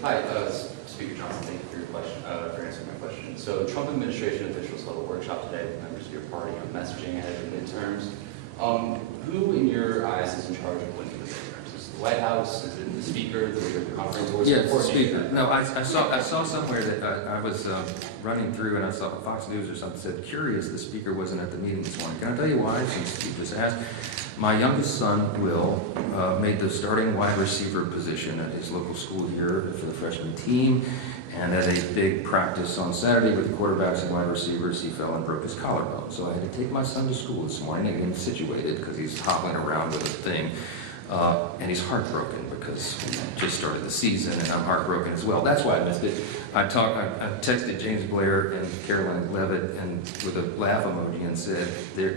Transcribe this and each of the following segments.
Hi, Speaker Johnson, thank you for your question, for answering my question. So, Trump administration officials held a workshop today with members of your party on messaging ahead of the midterms. Who, in your eyes, is in charge of winning the midterms? Is it the White House? Is it the Speaker, the conference? Or Yes, the Speaker. No, I saw somewhere that I was running through and I saw Fox News or something said, curious the Speaker wasn't at the meeting this morning. Can I tell you why, since you just asked? My youngest son, Will, made the starting wide receiver position at his local school here for the freshman team. And at a big practice on Saturday with quarterbacks and wide receivers, he fell and broke his collarbone. So I had to take my son to school this morning and get him situated because he's hobbling around with a thing. And he's heartbroken because we just started the season and I'm heartbroken as well. That's why I missed it. I texted James Blair and Caroline Levitt and with a laugh emoji and said,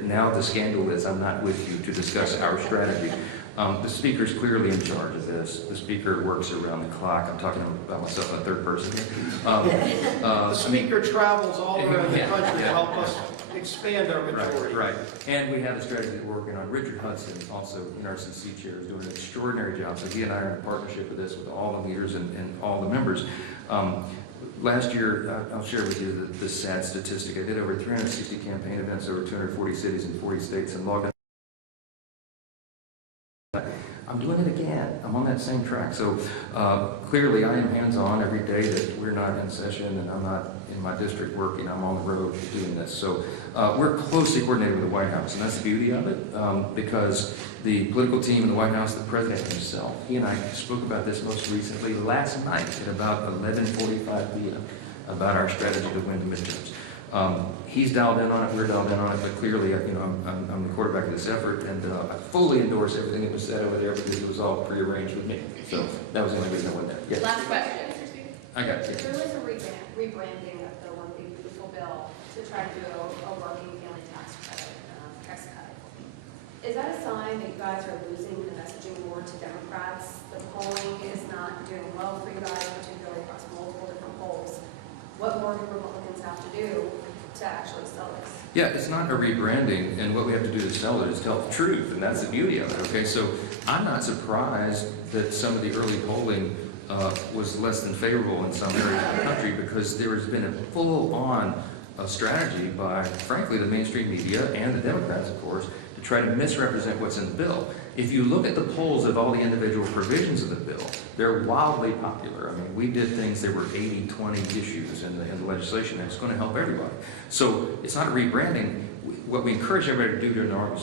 now the scandal is I'm not with you to discuss our strategy. The Speaker's clearly in charge of this. The Speaker works around the clock. I'm talking about myself in the third person here. The Speaker travels all around the country to help us expand our majority. Right. And we have a strategy that we're working on. Richard Hudson, also NRCC chair, is doing an extraordinary job. So he and I are in a partnership with this, with all the leaders and all the members. Last year, I'll share with you the sad statistic. I did over 360 campaign events over 240 cities and 40 states and logged I'm doing it again. I'm on that same track. So clearly I am hands-on every day that we're not in session and I'm not in my district working. I'm on the road doing this. So we're closely coordinated with the White House, and that's the beauty of it, because the political team in the White House, the president himself, he and I spoke about this most recently last night at about 11:45 p.m. about our strategy to win the midterms. He's dialed in on it, we're dialed in on it, but clearly, I'm the quarterback of this effort, and I fully endorse everything that was said over there because it was all prearranged with me. So that was the only reason I went there. Yes. Last question, Mr. Speaker. I got it. There was a rebranding of the One Big Beautiful Bill to try to do a working family tax credit, tax cut. Is that a sign that you guys are losing the messaging more to Democrats? The polling is not doing well for you guys, particularly across multiple different polls. What more do Republicans have to do to actually sell this? Yeah, it's not a rebranding, and what we have to do to sell it is tell the truth, and that's the beauty of it, okay? So I'm not surprised that some of the early polling was less than favorable in some areas of the country because there has been a full-on strategy by, frankly, the mainstream media and the Democrats, of course, to try to misrepresent what's in the bill. If you look at the polls of all the individual provisions of the bill, they're wildly popular. I mean, we did things, there were 80-20 issues in the legislation, and it's going to help everybody. So it's not a rebranding. What we encourage everybody to do during our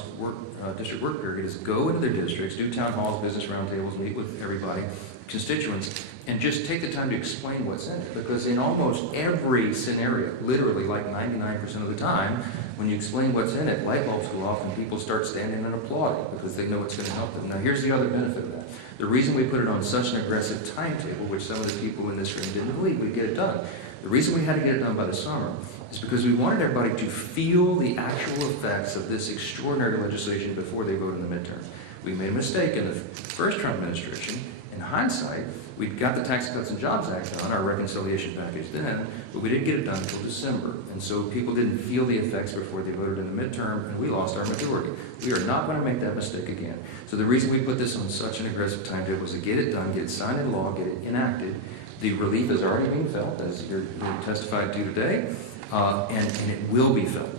district work period is go into their districts, do town halls, business roundtables, meet with everybody, constituents, and just take the time to explain what's in it. Because in almost every scenario, literally like 99% of the time, when you explain what's in it, light bulbs go off and people start standing and applauding because they know it's going to help them. Now here's the other benefit of that. The reason we put it on such an aggressive timetable, which some of the people in this room didn't believe we'd get it done, the reason we had to get it done by the summer is because we wanted everybody to feel the actual effects of this extraordinary legislation before they vote in the midterms. We made a mistake in the first Trump administration. In hindsight, we got the Tax Cuts and Jobs Act done, our reconciliation package then, but we didn't get it done until December. And so people didn't feel the effects before they voted in the midterm, and we lost our majority. We are not going to make that mistake again. So the reason we put this on such an aggressive timetable was to get it done, get it signed into law, get it enacted. The relief is already being felt, as you're testified to today, and it will be felt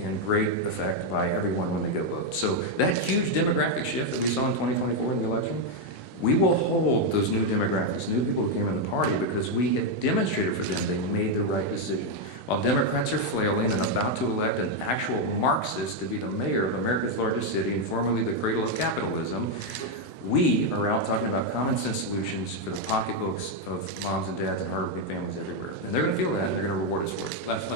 in great effect by everyone when they go vote. So that huge demographic shift that we saw in 2024 in the election, we will hold those new demographics, new people who came in the party, because we have demonstrated for them they made the right decision. While Democrats are flailing and about to elect an actual Marxist to be the mayor of America's largest city and formerly the cradle of capitalism, we are out talking about common sense solutions for the pocketbooks of moms and dads and hardworking families everywhere. And they're going to feel that, and they're going to reward us for it. Last